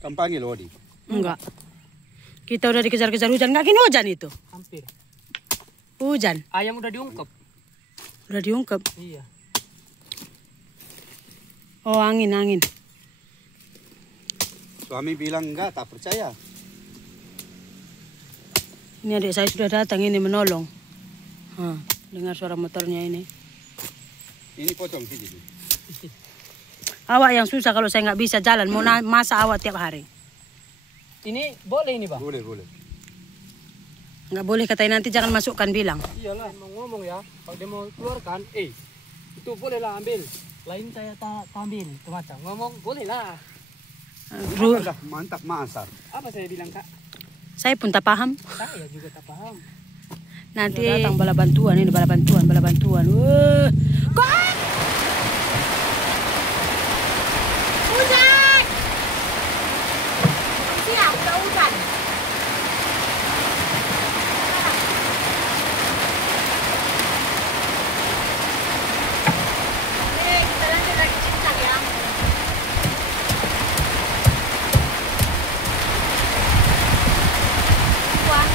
Kamu panggil Odi? Enggak. Kita udah dikejar-kejar hujan. Nggak gini hujan itu? Hampir. Hujan. Ayam udah diungkep. Udah diungkep? Iya. Oh, angin. Suami bilang enggak, tak percaya. Ini adik saya sudah datang ini menolong. Dengar suara motornya ini. Ini pocong sini. Awak yang susah kalau saya nggak bisa jalan. Mau masak awak tiap hari. Ini boleh ini, Bang? Boleh. Nggak boleh katanya, nanti jangan masukkan bilang. Iyalah, mau ngomong ya. Kalau dia mau keluarkan, itu bolehlah ambil. Lain saya tak ambil, itu macam ngomong bolehlah. Mantap masak. Apa saya bilang, Kak? Saya pun tak paham. Saya juga tak paham. Nanti datang bala bantuan ini, bala bantuan. Hujan! Siap, udah hujan. Kita lanjut lagi cincang ya. Kuat.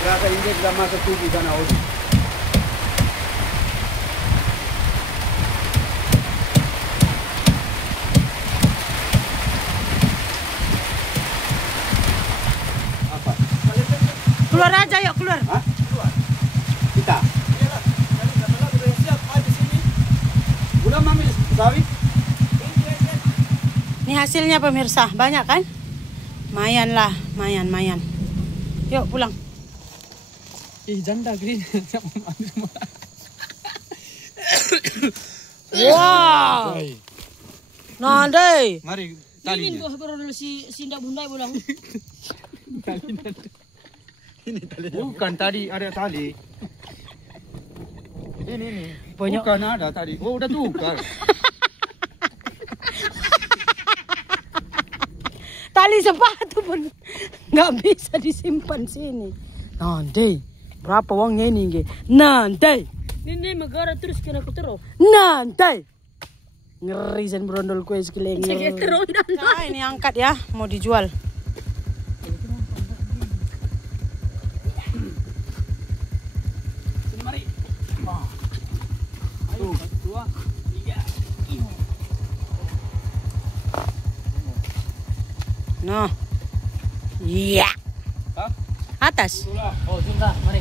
Berasa ini sudah masuk tubuh sana Odi. Apa? Keluar aja yuk, keluar. Hah? Keluar. Kita. Iyalah, kali udah siap di sini. Udah ambil sawit. Ini hasilnya pemirsa, banyak kan? Mayan lah, mayan. Yuk pulang. Janda green. Wow. Nah, deh. Mari tali. Ingin gua baru si Sinda Bunda pulang. Ini tali. Bukan tadi ada tali. Ini. Banyak. Bukan ada tadi. Oh, udah tukar. Tali sepatu pun nggak bisa disimpan sini. Nanti berapa uangnya ini? Nanti. Ini megara terus kena aku terus. Nanti. Ngeri dan berondol kue sekeliling. Nah, ini angkat ya, mau dijual. Mari. Ayo, 2, 3. Nah. Iya. Atas. Oh, sudah, mari.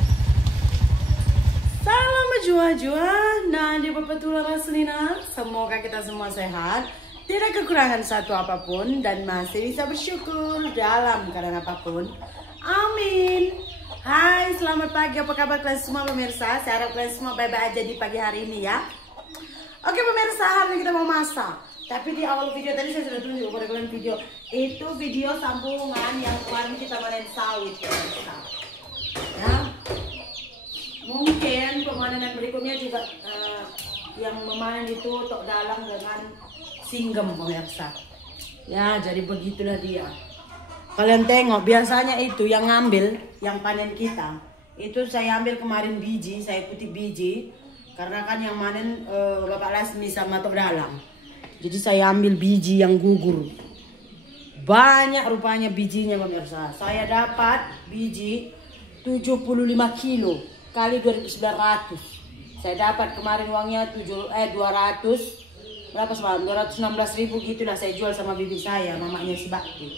Salam berjua-jua. Nah, di Petulah Raslina, semoga kita semua sehat, tidak kekurangan satu apapun, dan masih bisa bersyukur dalam keadaan apapun. Amin. Hai, selamat pagi. Apa kabar kalian semua pemirsa? Saya harap kalian semua baik-baik aja di pagi hari ini ya. Oke pemirsa, hari ini kita mau masak. Tapi di awal video tadi saya sudah tunjuk kepada kalian video sambungan yang kemarin kita panen sawit pemirsa. Ya. Mungkin pemanenan berikutnya juga yang memanen itu tok dalang dengan singgem pemirsa. Ya, jadi begitulah dia. Kalian tengok, biasanya itu yang ngambil, yang panen kita, itu saya ambil kemarin biji, saya kutip biji, karena kan yang manen Bapak Lasmi sama tok dalang. Jadi saya ambil biji yang gugur. Banyak rupanya bijinya pemirsa. Saya dapat biji 75 kilo kali 2.900. Saya dapat kemarin uangnya 200 berapa semalam? 216.000 gitulah saya jual sama bibi saya, mamanya si Bakti.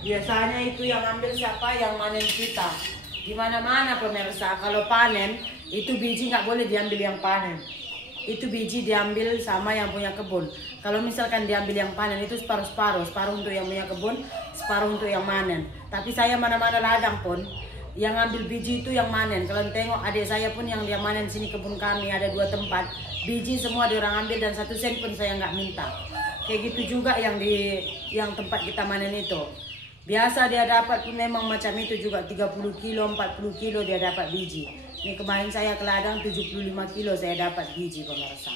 Biasanya itu yang ambil siapa? Yang manen kita. Di mana-mana pemirsa, kalau panen itu biji nggak boleh diambil yang panen. Itu biji diambil sama yang punya kebun. Kalau misalkan diambil yang panen itu separuh-separuh, separuh untuk yang punya kebun, separuh untuk yang manen. Tapi saya mana-mana ladang pun, yang ambil biji itu yang manen. Kalau tengok adik saya pun yang dia manen sini kebun kami ada 2 tempat, biji semua dia orang ambil dan 1 sen pun saya nggak minta. Kayak gitu juga yang di tempat kita manen itu. Biasa dia dapat memang macam itu juga 30 kilo, 40 kilo dia dapat biji. Ini kemarin saya ke ladang 75 kilo saya dapat biji pemirsa.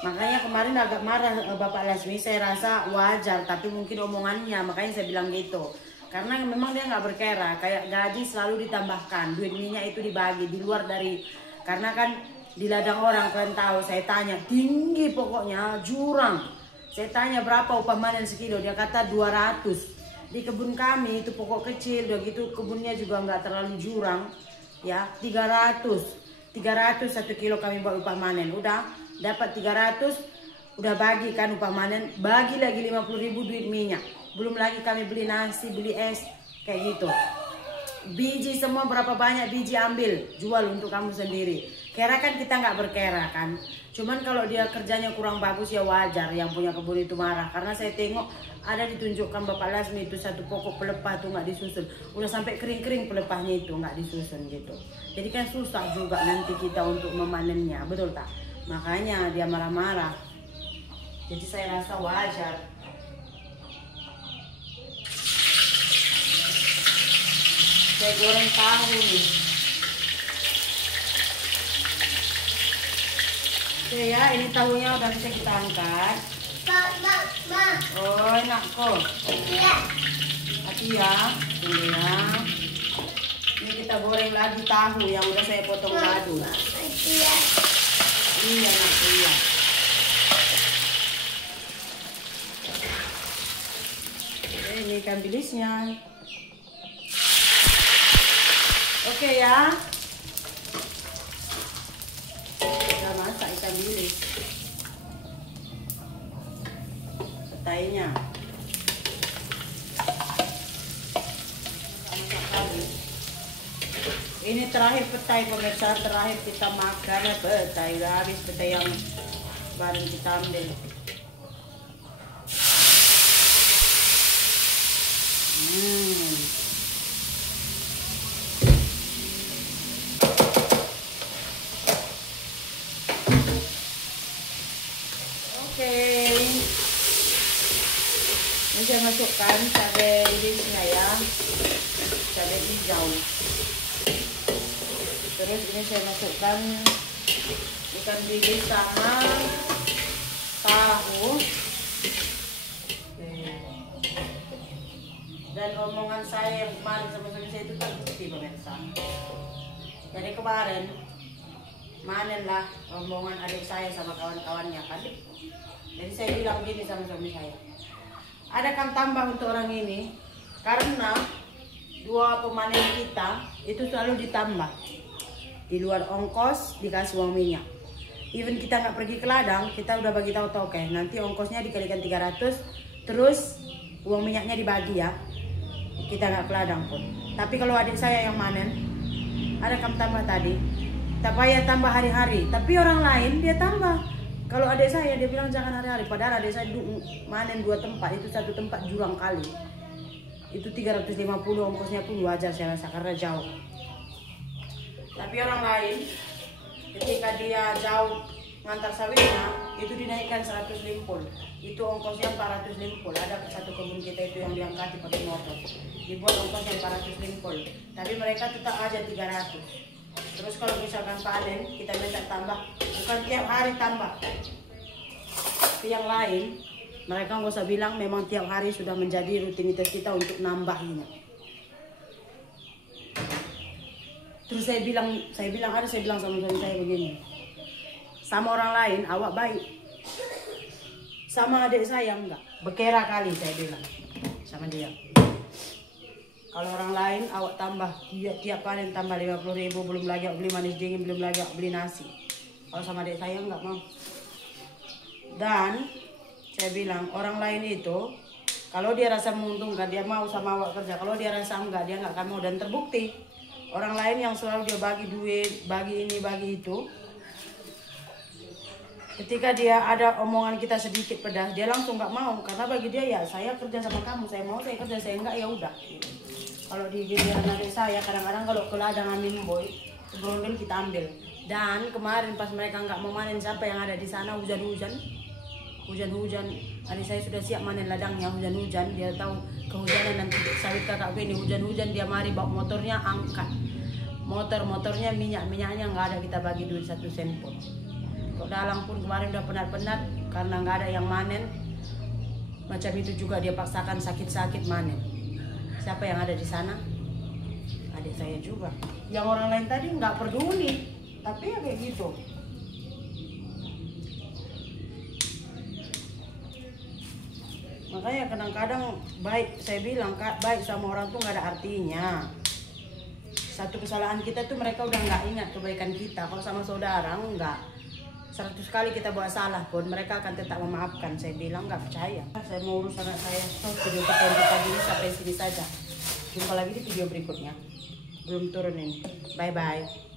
Makanya kemarin agak marah Bapak Lasmi, saya rasa wajar, tapi mungkin omongannya, makanya saya bilang gitu. Karena memang dia nggak berkera, kayak gaji selalu ditambahkan, duit minyak itu dibagi di luar dari, karena kan di ladang orang kalian tahu, saya tanya tinggi pokoknya jurang. Saya tanya berapa upah panen sekilo, dia kata 200. Di kebun kami itu pokok kecil, udah gitu kebunnya juga nggak terlalu jurang, ya 300 1 kilo kami buat upah panen, udah dapat 300, udah bagi kan upah panen, bagi lagi 50.000 duit minyak, belum lagi kami beli nasi, beli es, kayak gitu. Biji semua berapa banyak biji ambil, jual untuk kamu sendiri. Kera kan kita nggak berkera kan. Cuman kalau dia kerjanya kurang bagus ya wajar yang punya kebun itu marah. Karena saya tengok ada ditunjukkan Bapak Lasmi itu satu pokok pelepah tuh nggak disusun. Udah sampai kering-kering pelepahnya itu nggak disusun gitu. Jadi kan susah juga nanti kita untuk memanennya, betul tak? Makanya dia marah-marah. Jadi saya rasa wajar. Saya goreng tahu nih. Oke ya, ini tahunya udah bisa kita angkat. Oh enak kok. Hati ya, tunggu ya. Ini kita goreng lagi tahu yang udah saya potong dadu. Iya nak, iya. Oke, ini ikan bilisnya. Oke ya. Udah masak ikan bilis. Petainya. Ini terakhir petai pemirsa, terakhir kita makan petai. Udah habis petai yang baru kita ambil. Ini saya masukkan cabai bilisnya ya, cabai hijau. Terus ini saya masukkan ikan bilis sama tahu. Dan omongan saya yang kemarin sama suami saya itu terbukti pemirsa. Jadi kemarin manenlah omongan adik saya sama kawan-kawannya kan. Jadi saya bilang gini sama suami saya, ada kan tambah untuk orang ini, karena dua pemanen kita itu selalu ditambah. Di luar ongkos dikasih uang minyak. Even kita nggak pergi ke ladang, kita udah bagi tahu toke. Nanti ongkosnya dikalikan 300, terus uang minyaknya dibagi ya. Kita nggak ke ladang pun. Tapi kalau adik saya yang manen, ada kan tambah tadi. Tak payah tambah hari-hari, tapi orang lain dia tambah. Kalau adik saya dia bilang jangan hari-hari, padahal adik saya manen 2 tempat, itu satu tempat jurang kali. Itu 350 ongkosnya pun wajar saya rasa karena jauh. Tapi orang lain ketika dia jauh ngantar sawitnya itu dinaikkan 100 limpul. Itu ongkosnya 400 limpul. Ada satu kebun kita itu yang diangkat pakai motor. Dibuat ongkosnya 400 limpul. Tapi mereka tetap aja 300. Terus kalau misalkan panen kita minta tambah, bukan tiap hari tambah. Tapi yang lain mereka nggak usah bilang, memang tiap hari sudah menjadi rutinitas kita untuk nambahin. Terus saya bilang sama suami saya begini, sama orang lain awak baik, sama adik saya enggak, berkera kali saya bilang sama dia. Kalau orang lain awak tambah tiap panen tambah 50.000, belum lagi awak beli manis dingin, belum lagi awak beli nasi. Kalau sama adik saya enggak mau. Dan saya bilang orang lain itu kalau dia rasa menguntungkan dia mau sama awak kerja, kalau dia rasa enggak dia enggak akan mau. Dan terbukti orang lain yang selalu dia bagi duit, bagi ini, bagi itu, ketika dia ada omongan kita sedikit pedas, dia langsung nggak mau. Karena bagi dia ya saya kerja sama kamu, saya mau saya kerja, saya enggak ya udah. Kalau di giliran adik saya kadang-kadang kalau ke ladang ambil boy, berondel kita ambil. Dan kemarin pas mereka nggak mau manen, siapa yang ada di sana hujan-hujan, adik saya sudah siap manen ladangnya, hujan-hujan, dia tahu kehujanan nanti sawit kakak ini hujan-hujan, dia mari bawa motornya angkat motornya minyaknya nggak ada, kita bagi duit 1 sen pun. Kok dalang pun kemarin udah penat-penat karena nggak ada yang manen. Macam itu juga dia paksakan sakit-sakit manen. Siapa yang ada di sana? Adik saya juga. Yang orang lain tadi nggak peduli, tapi ya kayak gitu. Makanya kadang-kadang baik, saya bilang baik sama orang tuh nggak ada artinya. Satu kesalahan kita tuh mereka udah nggak ingat kebaikan kita. Kalau sama saudara nggak. 100 kali kita buat salah pun mereka akan tetap memaafkan. Saya bilang nggak percaya. Saya mau urus anak saya. So, video kita untuk pagi ini sampai sini saja. Jumpa lagi di video berikutnya. Belum turun ini. Bye bye.